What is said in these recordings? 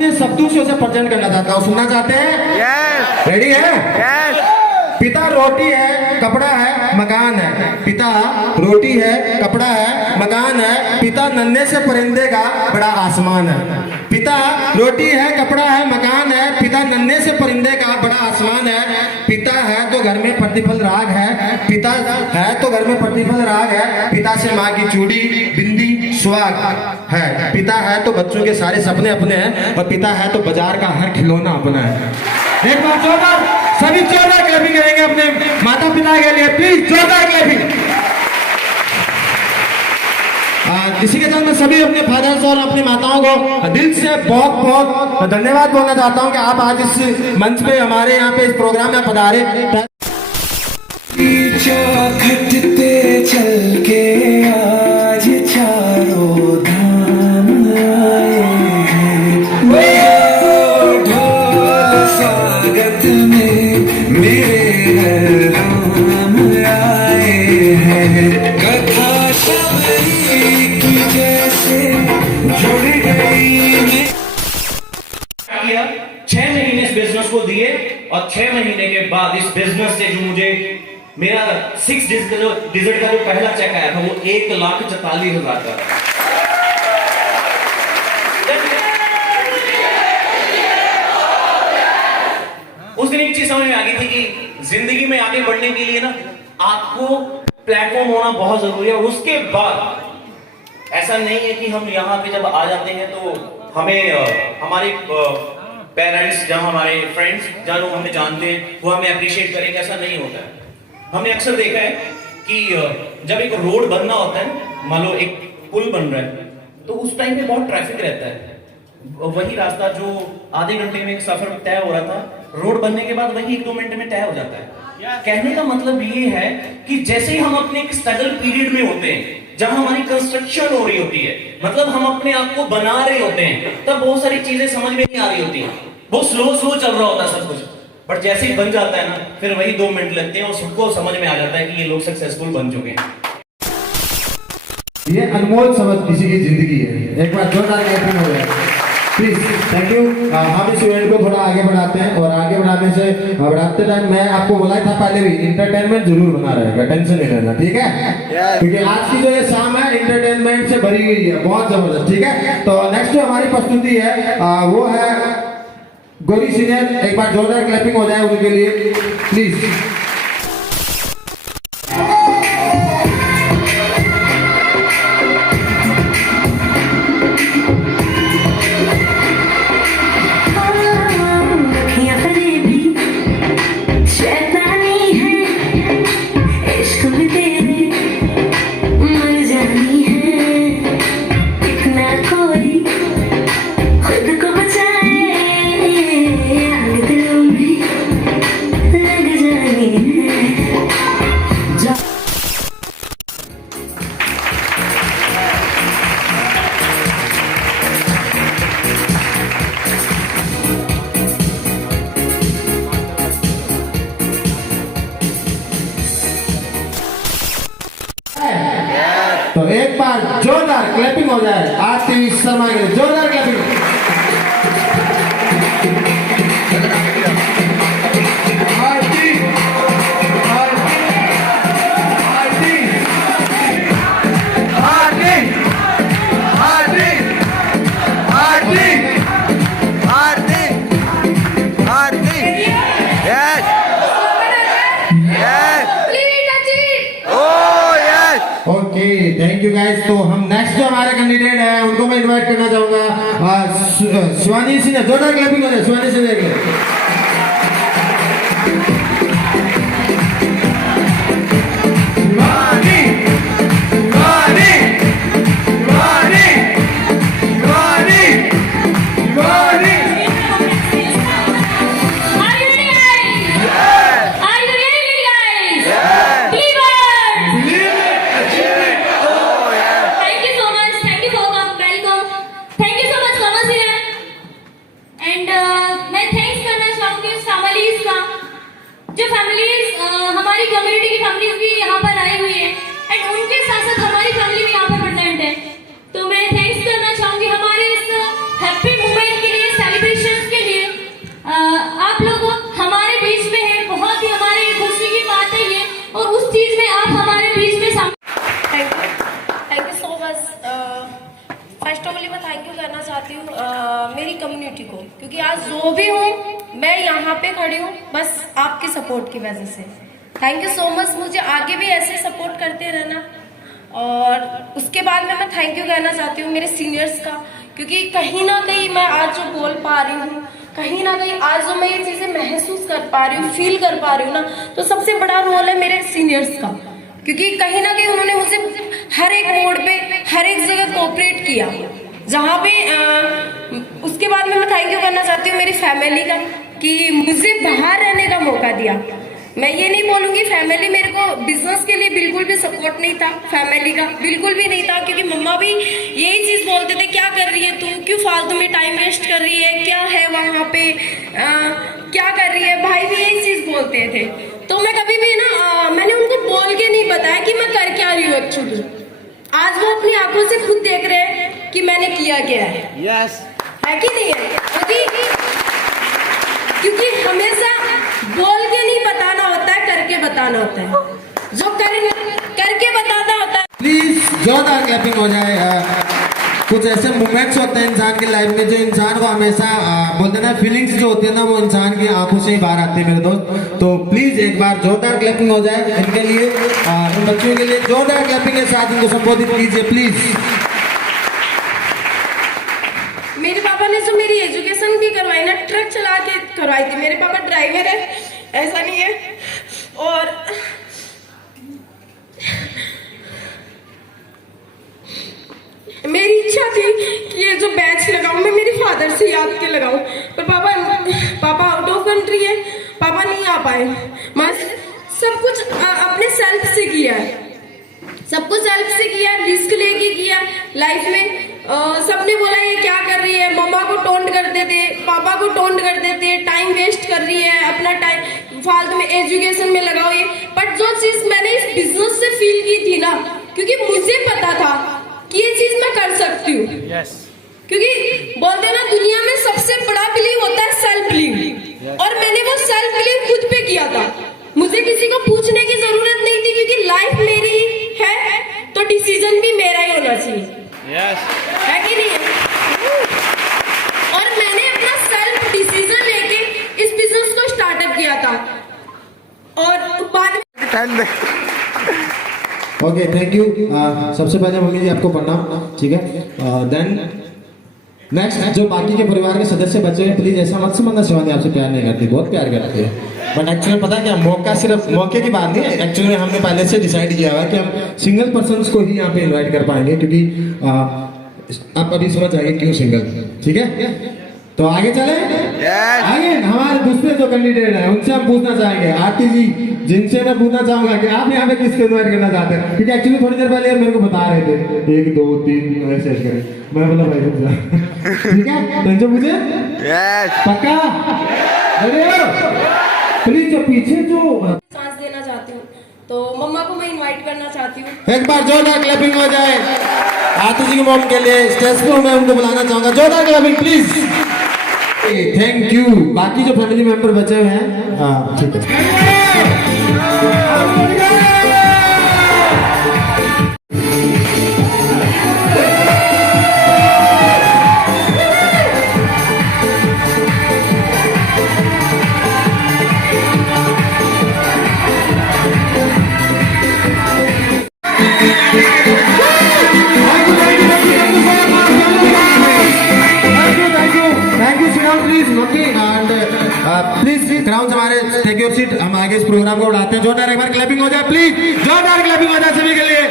अपने शब्दों से उसे प्रेजेंट करना चाहता हूँ। सुनना चाहते हैं? यस रेडी है? यस। पिता रोटी है, कपड़ा है, मकान है। पिता रोटी है, कपड़ा है, मकान है। पिता नन्हे से परिंदे का बड़ा आसमान है। पिता रोटी है, कपड़ा है, मकान है। पिता नन्हे से परिंदे का बड़ा आसमान है। पिता है तो घर में प्रतिफल राग है। पिता है तो घर में प्रतिफल राग है। पिता से माँ की चूड़ी, बिंदी, सुहाग है। पिता है तो बच्चों के सारे सपने अपने हैं, और पिता है तो बाजार का हर खिलौना अपना है। एक बार जोरदार, सभी जोरदार क्लैपिंग करेंगे अपने माता पिता के लिए, प्लीज जोरदार क्लैपिंग। इसी के साथ मैं सभी अपने फादर्स और अपनी माताओं को दिल से बहुत बहुत धन्यवाद बोलना चाहता हूं कि आप आज इस मंच पे हमारे यहाँ पे इस प्रोग्राम में पधारे। चौखट पे चल के आज चारों धाम आए हैं। ढोल स्वागत में मेरे घर राम आए हैं। कथा सबरी की जैसे जुड़ गई में। 6 महीने इस बिजनेस को दिए, और 6 महीने के बाद इस बिजनेस से जो मुझे मेरा 6 डिजिट का जो पहला चेक आया था वो 1,44,000 का। उस दिन एक चीज समझ में आ गई थी कि जिंदगी में आगे बढ़ने के लिए ना आपको प्लेटफॉर्म होना बहुत जरूरी है। और उसके बाद ऐसा नहीं है कि हम यहाँ पे जब आ जाते हैं तो हमें हमारे पेरेंट्स, जहां हमारे फ्रेंड्स, जहां लोग हमें जानते हैं वो हमें अप्रिशिएट करेंगे, ऐसा नहीं होता है। हमने अक्सर देखा है कि जब एक रोड बनना होता है, मान लो एक पुल बन रहा है, तो उस टाइम पे बहुत ट्रैफिक रहता है। वही रास्ता जो आधे घंटे में सफर तय हो रहा था, रोड बनने के बाद वही 1-2 मिनट में तय हो जाता है। कहने का मतलब ये है कि जैसे ही हम अपने एक स्ट्रगल पीरियड में होते हैं, जहां हमारी कंस्ट्रक्शन हो रही होती है, मतलब हम अपने आप को बना रहे होते हैं, तब बहुत सारी चीजें समझ में नहीं आ रही होती हैं, बहुत स्लो चल रहा होता है सब कुछ। बट जैसे ही बन जाता है ना, फिर वही 2 मिनट लगते हैं और सबको समझ में आ जाता है कि ये लोग सक्सेसफुल बन चुके हैं। ये अनमोल समझ किसी की जिंदगी है। एक बार जोरदार क्लैपिंग हो जाए प्लीज। Thank you. हम इस इवेंट को थोड़ा आगे बढ़ाते हैं, और आगे बढ़ाने से बढ़ाते टाइम मैं आपको बोला था पहले भी, इंटरटेनमेंट जरूर बना रहेगा, टेंशन नहीं लेना, ठीक है? क्योंकि आज की जो ये शाम है इंटरटेनमेंट से भरी हुई है, बहुत जबरदस्त, ठीक है? तो नेक्स्ट जो हमारी प्रस्तुति है वो है गौरी सीनियर। एक बार जोरदार क्लैपिंग हो जाए उनके लिए प्लीज। तो एक बार जोरदार क्लैपिंग हो जाए आरती शर्मा के लिए, जोरदार clapping. Okay, thank you guys. तो हम नेक्स्ट जो हमारे कैंडिडेट हैं उनको मैं इनवाइट करना चाहूंगा। शिवानी सिंह, जोरदार क्लैपिंग हो जाए शिवानी सिंह के लिए। जो फैमिलीज हमारी कम्युनिटी की फैमिलीज भी यहाँ पर आई हुई है, एंड उनके साथ साथ हमारी फैमिली भी यहाँ पर प्रेजेंट है। तो मैं थैंक्स करना चाहूंगी हमारे इस हैप्पी मोमेंट के लिए, करना चाहती हूँ मेरी कम्युनिटी को, क्योंकि आज जो भी हूँ मैं यहाँ पे खड़ी हूँ बस आपके सपोर्ट की वजह से। थैंक यू सो मच, मुझे आगे भी ऐसे सपोर्ट करते रहना। और उसके बाद में मैं थैंक यू कहना चाहती हूँ मेरे सीनियर्स का, क्योंकि कहीं ना कहीं मैं आज जो बोल पा रही हूँ, कहीं ना कहीं आज जो मैं ये चीज़ें महसूस कर पा रही हूँ, फील कर पा रही हूँ ना, तो सबसे बड़ा रोल है मेरे सीनियर्स का, क्योंकि कहीं ना कहीं उन्होंने मुझे हर एक मोड़ पे हर एक जगह कोऑपरेट किया जहाँ पे उसके बाद में मैं थैंक यू करना चाहती हूँ मेरी फैमिली का, कि मुझे बाहर रहने का मौका दिया। मैं ये नहीं बोलूँगी फैमिली मेरे को बिजनेस के लिए बिल्कुल भी सपोर्ट नहीं था, फैमिली का बिल्कुल भी नहीं था, क्योंकि मम्मा भी यही चीज़ बोलते थे, क्या कर रही है तू, क्यों फालतू में टाइम वेस्ट कर रही है, क्या है वहाँ पे क्या कर रही है। भाई भी यही चीज़ बोलते थे, तो मैं कभी भी ना मैंने उनको बोल के नहीं बताया कि मैं कर क्या रही हूँ एक्चुअली। आज वो अपनी आंखों से खुद देख रहे हैं कि मैंने किया क्या है। यस है कि नहीं है? क्योंकि हमेशा बोल के नहीं बताना होता है, करके बताना होता है। जो करके बताना होता है। प्लीज जोरदार क्लैपिंग हो जाए। कुछ ऐसे मोमेंट्स होते हैं इंसान की लाइफ में जो इंसान को हमेशा बोलते हैं ना, फीलिंग्स जो होती है ना वो इंसान की आंखों से ही बाहर आती है मेरे दोस्त। तो प्लीज एक बार जोरदार क्लैपिंग हो जाए इनके लिए, इन बच्चों के लिए जोरदार क्लैपिंग के साथ इनको संबोधित कीजिए प्लीज। मेरे पापा ने जो मेरी एजुकेशन भी करवाई ना, ट्रक चला के करवाई थी। मेरे पापा ड्राइवर है, ऐसा नहीं है। और मेरी इच्छा थी कि ये जो बैच लगाऊं मैं मेरे फादर से याद के लगाऊं, पर पापा आउट ऑफ कंट्री है, पापा नहीं आ पाए। मैं सब कुछ अपने सेल्फ से किया है, सब कुछ सेल्फ से किया, रिस्क लेके किया लाइफ में। सबने बोला ये क्या कर रही है, मम्मा को टोंट करते थे, पापा को टोंट करते थे, टाइम वेस्ट कर रही है, अपना टाइम फालतू में एजुकेशन में लगाओ ये। बट जो चीज मैंने इस बिजनेस से फील की थी ना, क्योंकि मुझे पता था कि ये चीज मैं कर सकती हूँ। क्योंकि बोलते हैं ना दुनिया में सबसे बड़ा बिलीव होता है सेल्फ बिलीव, और मैंने वो सेल्फ बिलीव खुद पे किया था। मुझे किसी को पूछने की जरूरत नहीं थी, क्योंकि लाइफ मेरी है तो डिसीजन भी मेरा ही होना चाहिए। है कि नहीं है? और मैंने अपना सेल्फ डिसीजन लेके इस बिजनेस को स्टार्टअप किया था। और बाद ओके थैंक यू। सबसे पहले मम्मी जी आपको प्रणाम, ठीक है। देन नेक्स्ट जो बाकी के परिवार के सदस्य बचे हैं, प्लीज ऐसा मत समझना शिवानी आपसे प्यार नहीं करती, बहुत प्यार करती है। बट एक्चुअली पता है क्या, मौका सिर्फ मौके की बात नहीं है। एक्चुअली हमने पहले से डिसाइड किया हुआ है कि हम सिंगल पर्सन्स को ही यहाँ पे इनवाइट कर पाएंगे, क्योंकि आप अभी समझ जाएंगे क्यों सिंगल, ठीक है। तो आगे चले आगे हमारे दूसरे जो कैंडिडेट हैं उनसे हम पूछना चाहेंगे। आरती जी, जिनसे मैं पूछना चाहूंगा कि आप यहाँ पे किसको इन्वाइट करना चाहते हैं, क्योंकि एक्चुअली थोड़ी देर पहले मेरे को बता रहे थे 1 2 3 ऐसे करें, मैं बोला भाई ठीक है, तो इनसे पूछे पक्का रेडी हो? प्लीज जो पीछे जो सांस देना चाहती हूँ, तो मम्मा को मैं इनवाइट करना चाहती हूँ। एक बार जोरदार क्लैपिंग हो जाए आरती जी की मॉम के लिए। स्टेज पे मैं उनको बुलाना चाहूंगा, जोरदार क्लैपिंग प्लीज। Thank you. बाकी जो फैमिली मेंबर बचे हुए हैं, हाँ ठीक है। प्लीज क्राउन हमारे टेक योर सीट, हम आगे इस प्रोग्राम को उड़ाते हैं। जोरदार एक बार क्लैपिंग हो जाए प्लीज, जोरदार क्लैपिंग हो जाए सभी के लिए,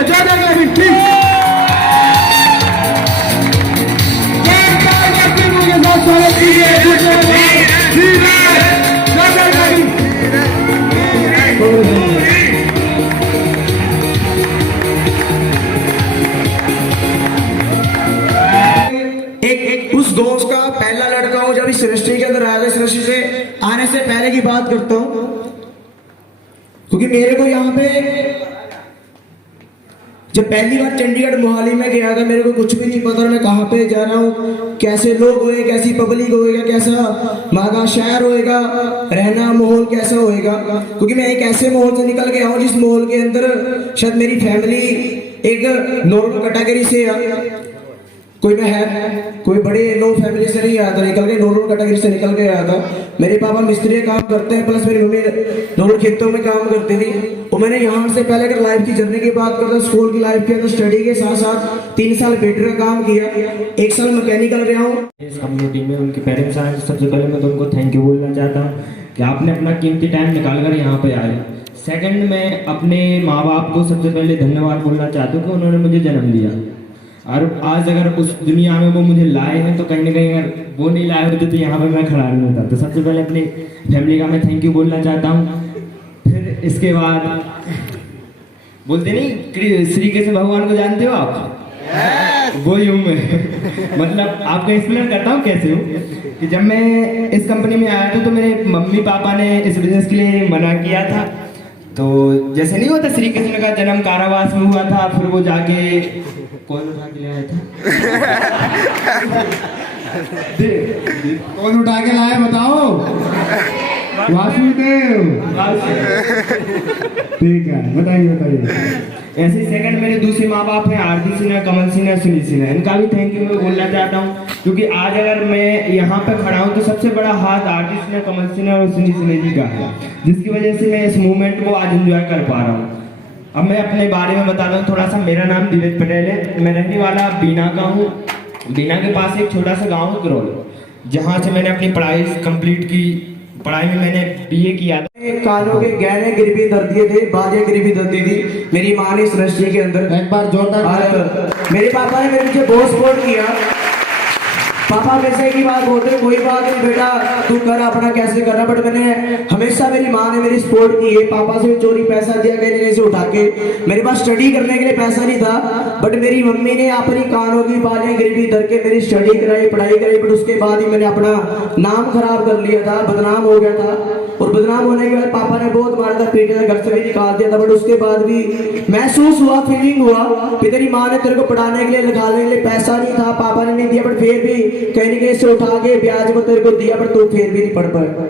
जोरदार क्लैपिंग प्लीज। उस दोस्त का पहला लड़का हूं जब इस सृष्टि के अंदर आया था। सृष्टि से आने से पहले की बात करता हूं, क्योंकि मेरे को यहाँ पे जब पहली बार चंडीगढ़ मोहाली में गया था, मेरे को कुछ भी नहीं पता मैं कहाँ पे जा रहा हूँ, कैसे लोग होए, कैसी पब्लिक होएगा, कैसा वहाँ का शहर होएगा, रहना माहौल कैसा होएगा। क्योंकि मैं एक ऐसे माहौल से निकल के आया हूँ जिस माहौल के अंदर शायद मेरी फैमिली एक नॉर्मल कैटेगरी से कोई में है, कोई बड़े लो फैमिली से नहीं आया था, निकल के नॉर्मल कैटेगरी से निकल के आया था। मेरे पापा मिस्त्री का काम करते हैं, प्लस मेरी मम्मी नॉर्मल खेतों में काम करती थी। और मैंने यहाँ से पहले अगर लाइफ की जर्नी की बात करता, स्कूल की लाइफ के अंदर स्टडी के साथ साथ 3 साल वेटर का काम किया, 1 साल मैकेनिकल रहा हूँ। इस कम्युनिटी में उनके पेरेंट्स आए, सबसे पहले मैं तो उनको थैंक यू बोलना चाहता हूँ कि आपने अपना कीमती टाइम निकाल कर यहाँ पे आए। सेकंड, मैं अपने माँ बाप को सबसे पहले धन्यवाद बोलना चाहता हूँ कि उन्होंने मुझे जन्म दिया, और आज अगर उस दुनिया में वो मुझे लाए हैं तो कहीं ना कहीं अगर वो नहीं लाए होते तो यहाँ पर मैं खड़ा नहीं होता। तो सबसे पहले अपनी फैमिली का मैं थैंक यू बोलना चाहता हूँ। फिर इसके बाद बोलते नहीं, श्री कृष्ण भगवान को जानते हो आप? वही हूँ मैं। मतलब आपको एक्सप्लेन करता हूँ कैसे हूँ कि जब मैं इस कंपनी में आया था तो मेरे मम्मी पापा ने इस बिजनेस के लिए मना किया था। तो जैसे नहीं होता, श्री कृष्ण का जन्म कारावास में हुआ था, फिर वो जाके कौन उठा के लाया था? कौन उठा के लाया बताओ? वासुदेव। ठीक है, बताइए। ऐसे ही सेकंड मेरे दूसरे माँ बाप हैं, आरती सिन्हा, कमल सिन्हा, सुनील सिन्हा। इनका भी थैंक यू मैं बोलना चाहता हूँ, क्योंकि आज अगर मैं यहाँ पे खड़ा हूँ तो सबसे बड़ा हाथ आरती सिन्हा, कमल सिन्हा और सुनील सिन्हा जी का है, जिसकी वजह से मैं इस मूवमेंट को आज एंजॉय कर पा रहा हूँ। अब मैं अपने बारे में बताता हूँ थोड़ा सा। मेरा नाम धीरज पटेल है, मैं रहने वाला बीना का हूँ। बीना के पास एक छोटा सा गाँव है करोल, जहाँ से मैंने अपनी पढ़ाई कंप्लीट की। पढ़ाई में मैंने BA किया था। कानों के गहने गिरवी दर दिए थे, बाजें गिरवी दर दी थी मेरी माँ ने इस इंडस्ट्री के अंदर। एक बार जोरदार। मेरे पापा ने मेरे मुझे बहुत सपोर्ट किया। पापा पैसे की बात बोलते, कोई बात नहीं बेटा तू कर अपना, कैसे करना, बट मैंने हमेशा, मेरी माँ ने मेरी सपोर्ट की है। पापा से चोरी पैसा दिया कहीं कहीं से उठा के, मेरे पास स्टडी करने के लिए पैसा नहीं था, बट मेरी मम्मी ने अपनी कानों की बालियां गिरवी धर के मेरी स्टडी कराई, पढ़ाई कराई। बट उसके बाद ही मैंने अपना नाम खराब कर लिया था, बदनाम हो गया था। और बदनाम होने के बाद पापा ने बहुत मारा था, पीटा था, घर से भी निकाल दिया था। बट उसके बाद भी महसूस हुआ, फीलिंग हुआ कि तेरी माँ ने तेरे को पढ़ाने के लिए, लिखाने के लिए पैसा नहीं था, पापा ने नहीं दिया, बट फिर भी कहीं ना कहीं से उठा के ब्याज को तेरे को दिया, पर तू फिर भी नहीं पढ़ पाया।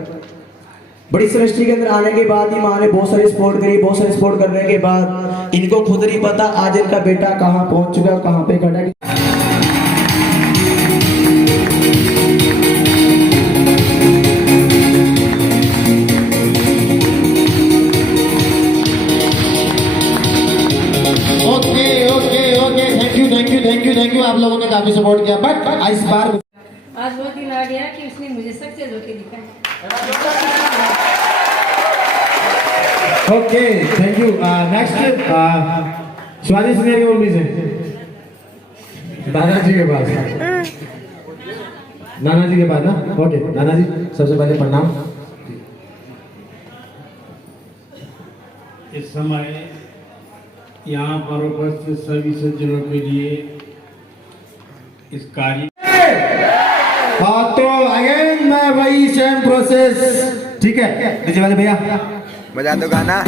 बड़ी इंडस्ट्री के अंदर आने के बाद ही माँ ने बहुत सारी सपोर्ट करी। बहुत सारी सपोर्ट करने के बाद इनको खुद नहीं पता आज इनका बेटा कहाँ पहुंच चुका, कहाँ पे खड़ा है। थैंक यू आप लोगों ने काफी सपोर्ट किया, बट इस बार आज वो दिन आ गया कि उसने मुझे सक्सेस होके दिखाया। Okay, thank you. Next Swati Sinha की मम्मी से, दादाजी के पास, नाना जी के पास ना। ओके नाना जी, सबसे पहले प्रणाम। इस समय यहाँ पर उपस्थित सभी सज्जनों के लिए इस कार्य तो अगेन मैं वही सेम प्रोसेस, ठीक है डीजे वाले भैया बजा दो गाना।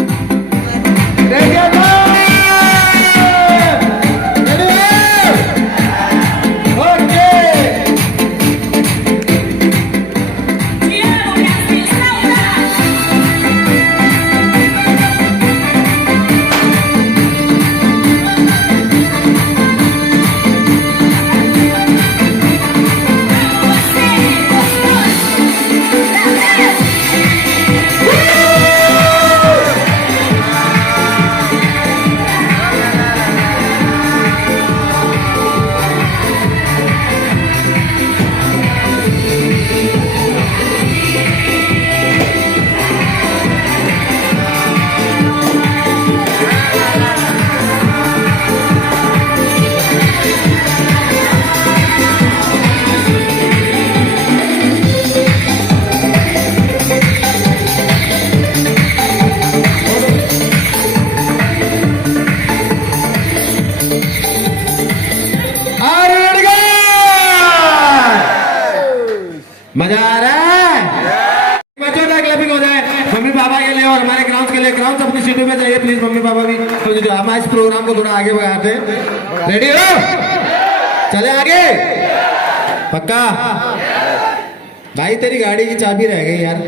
मजा आ रहा है? बच्चों का क्लैपिंग हो जाए मम्मी पापा के लिए और हमारे ग्राउंड के लिए। ग्राउंड अपनी सीटों में जाइए प्लीज, मम्मी पापा भी। तो जो हम इस प्रोग्राम को थोड़ा आगे बढ़ाते हैं। रेडी हो? चले आगे? पक्का? भाई तेरी गाड़ी की चाबी रह गई यार।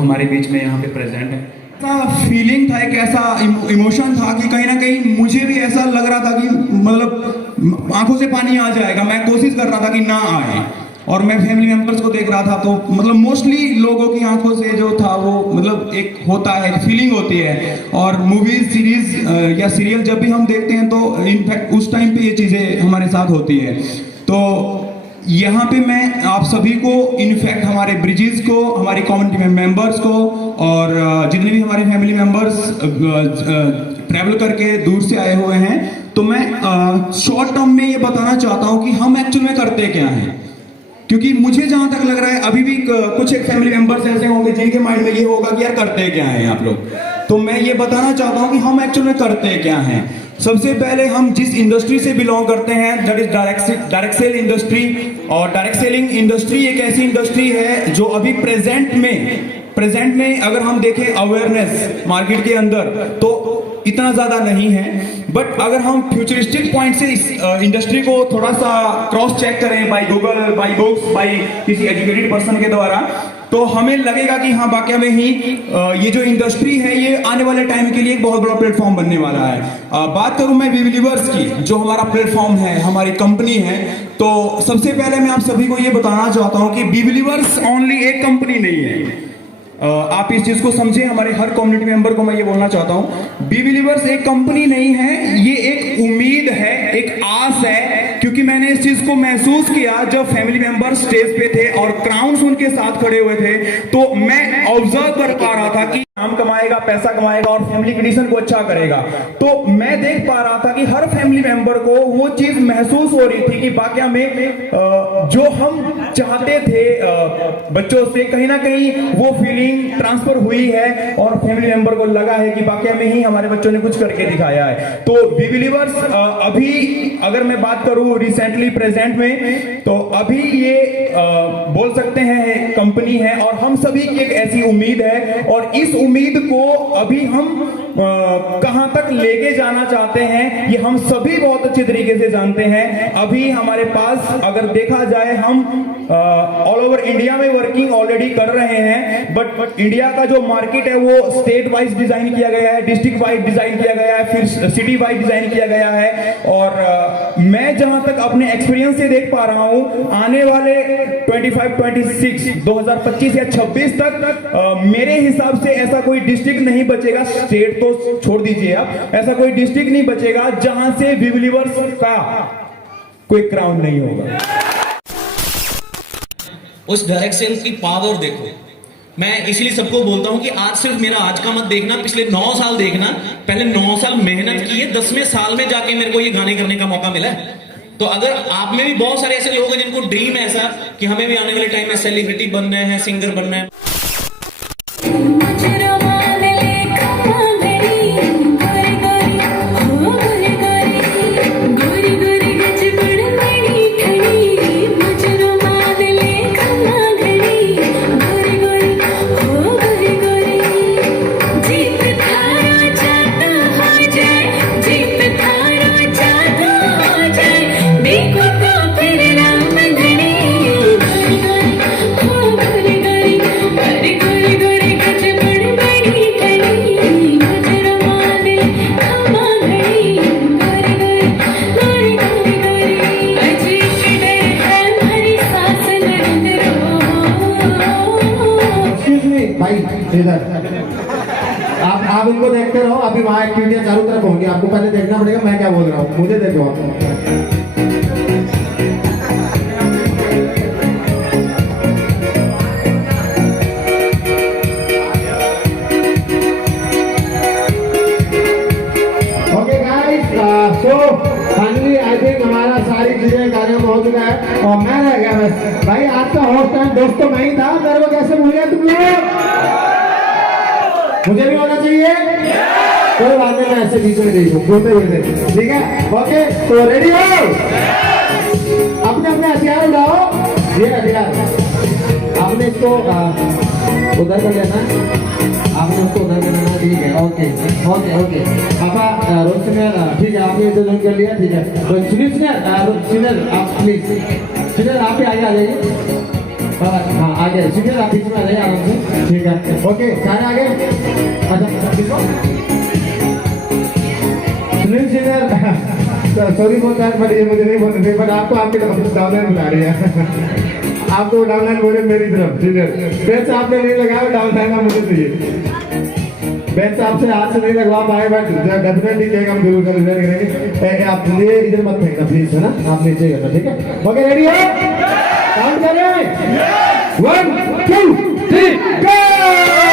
हमारे बीच में यहाँ पे प्रेजेंट है। ऐसा फीलिंग था, एक ऐसा इमोशन था कि कहीं ना कहीं मुझे भी ऐसा लग रहा था कि मतलब आंखों से पानी आ जाएगा। मैं कोशिश कर रहा था कि ना आए, और मैं फैमिली मेंबर्स को देख रहा था तो मतलब मोस्टली लोगों की आंखों से जो था वो मतलब एक होता है, फीलिंग होती है। और मूवीज, सीरीज या सीरियल जब भी हम देखते हैं तो इनफैक्ट उस टाइम पे ये चीज़ें हमारे साथ होती है। तो यहाँ पे मैं आप सभी को, इनफैक्ट हमारे ब्रिजेस को, हमारी कम्युनिटी मेंबर्स को, और जितने भी हमारे फैमिली मेंबर्स ट्रैवल करके दूर से आए हुए हैं, तो मैं शॉर्ट टर्म में ये बताना चाहता हूँ कि हम एक्चुअल में करते क्या हैं। क्योंकि मुझे जहां तक लग रहा है अभी भी कुछ एक फैमिली मेंबर्स ऐसे होंगे जिनके माइंड में ये होगा कि यार करते क्या हैं आप लोग। तो मैं ये बताना चाहता हूं कि हम एक्चुअल में करते क्या हैं। सबसे पहले हम जिस इंडस्ट्री से बिलोंग करते हैं, that is direct sale industry. और डायरेक्ट सेलिंग इंडस्ट्री एक ऐसी इंडस्ट्री है जो अभी प्रेजेंट में अगर हम देखें अवेयरनेस मार्केट के अंदर तो इतना ज्यादा नहीं है, बट अगर हम फ्यूचरिस्टिक पॉइंट से इस इंडस्ट्री को थोड़ा सा क्रॉस चेक करें by Google, by books, by किसी एजुकेटेड पर्सन के द्वारा, तो हमें लगेगा कि हाँ वाकई में ही ये जो इंडस्ट्री है ये आने वाले टाइम के लिए एक बहुत बड़ा प्लेटफॉर्म बनने वाला है। बात करूं मैं वी बिलीवर्स की, जो हमारा प्लेटफॉर्म है, हमारी कंपनी है, तो सबसे पहले मैं आप सभी को ये बताना चाहता हूं कि वी बिलीवर्स ओनली एक कंपनी नहीं है। आप इस चीज को समझें, हमारे हर कम्युनिटी मेंबर को मैं ये बोलना चाहता हूं, बी बिलीवर्स एक कंपनी नहीं है, ये एक उम्मीद है, एक आस है। क्योंकि मैंने इस चीज को महसूस किया जब फैमिली मेंबर स्टेज पे थे और क्राउन्स उनके साथ खड़े हुए थे, तो मैं ऑब्जर्व कर पा रहा था कि नाम कमाएगा, पैसा कमाएगा और फैमिली कंडीशन को अच्छा करेगा। तो मैं देख पा रहा था कि हर फैमिली मेंबर को वो चीज महसूस हो रही थी कि वाकई में जो हम चाहते थे बच्चों से, कहीं ना कहीं वो फीलिंग ट्रांसफर हुई है और फैमिली मेंबर को लगा है कि वाकई में ही हमारे बच्चों ने कुछ करके दिखाया है। तो वी बिलीवर्स अभी अगर मैं बात करूं रिसेंटली प्रेजेंट में, तो अभी ये बोल सकते हैं कंपनी है और हम सभी की एक ऐसी उम्मीद है, और इस उम्मीद को अभी हम कहां तक लेके जाना चाहते हैं ये हम सभी बहुत अच्छे तरीके से जानते हैं। अभी हमारे पास अगर देखा जाए हम ऑल ओवर इंडिया में वर्किंग ऑलरेडी कर रहे हैं, बट इंडिया का जो मार्केट है वो स्टेट वाइज डिजाइन किया गया है, डिस्ट्रिक्ट वाइज डिजाइन किया गया है, फिर सिटी वाइज डिजाइन किया गया है। और मैं जहां तक अपने एक्सपीरियंस से देख पा रहा हूं, आने वाले 2025 या 26 तक मेरे हिसाब से ऐसा कोई डिस्ट्रिक्ट नहीं बचेगा, स्टेट तो छोड़ दीजिए आप, ऐसा कोई डिस्ट्रिक्ट नहीं बचेगा जहां से वी बिलीवर्स का कोई क्राउन नहीं होगा। उस डायरेक्ट सेल की पावर देखो। मैं इसलिए सबको बोलता हूं कि आज सिर्फ मेरा आज का मत देखना, पिछले 9 साल देखना। पहले 9 साल मेहनत की है, 10वें साल में जाके मेरे को ये गाने करने का मौका मिला है। तो अगर आप में भी बहुत सारे ऐसे लोग हैं जिनको ड्रीम है ऐसा कि हमें भी आने वाले टाइम में सेलिब्रिटी बनना है, सिंगर बनना है, आप उनको देखते रहो, अभी वहाँ एक्टिविटियाँ चारों तरफ होंगी, आपको पहले देखना पड़ेगा मैं क्या बोल रहा हूँ, मुझे देखो आप। Okay guys, so finally I think हमारा सारी चीजें कार्यक्रम हो चुका है और मैं रह गया बस। भाई आज का होस्ट टाइम दोस्तों मैं ही था, मेरे को कैसे भूल गया तुम लोग? मुझे भी होना चाहिए, कोई बात नहीं, मैं ऐसे बीच में नहीं हूँ, बोलते हुए ठीक है। ओके, तो रेडी हो, अपने अपने हथियार उठाओ। ये हथियार आपने इसको उधर कर लेना, आपने उसको उधर कर लेना, ठीक है। ओके ओके ओके, पापा रोज सिन्हा, ठीक है, आपने इसे ज्वाइन कर लिया, ठीक है। तो सुनील आप प्लीज, सुनील आप भी आगे आ जाइए। हाँ आगे सीनियर आप बीच में आ जाइए आराम से, ठीक है ओके सारे आगे। अच्छा किसको सुनील सीनियर सॉरी बोलता है पर ये मुझे नहीं बोलते थे, बट आपको आपकी तरफ डाउनलाइन बुला रही है आपको डाउनलाइन बोले मेरी तरफ, ठीक है बेंच आपने नहीं लगाया डाउनलाइन का मुझे चाहिए। बेंच आपसे हाथ से नहीं लगवा पाए बट डेफिनेटली कहेगा हम जरूर करेंगे। आप ये इधर मत फेंकना प्लीज, है ना आप नीचे करना, ठीक है ओके रेडी हो काउंट करें 1 2 3 गो।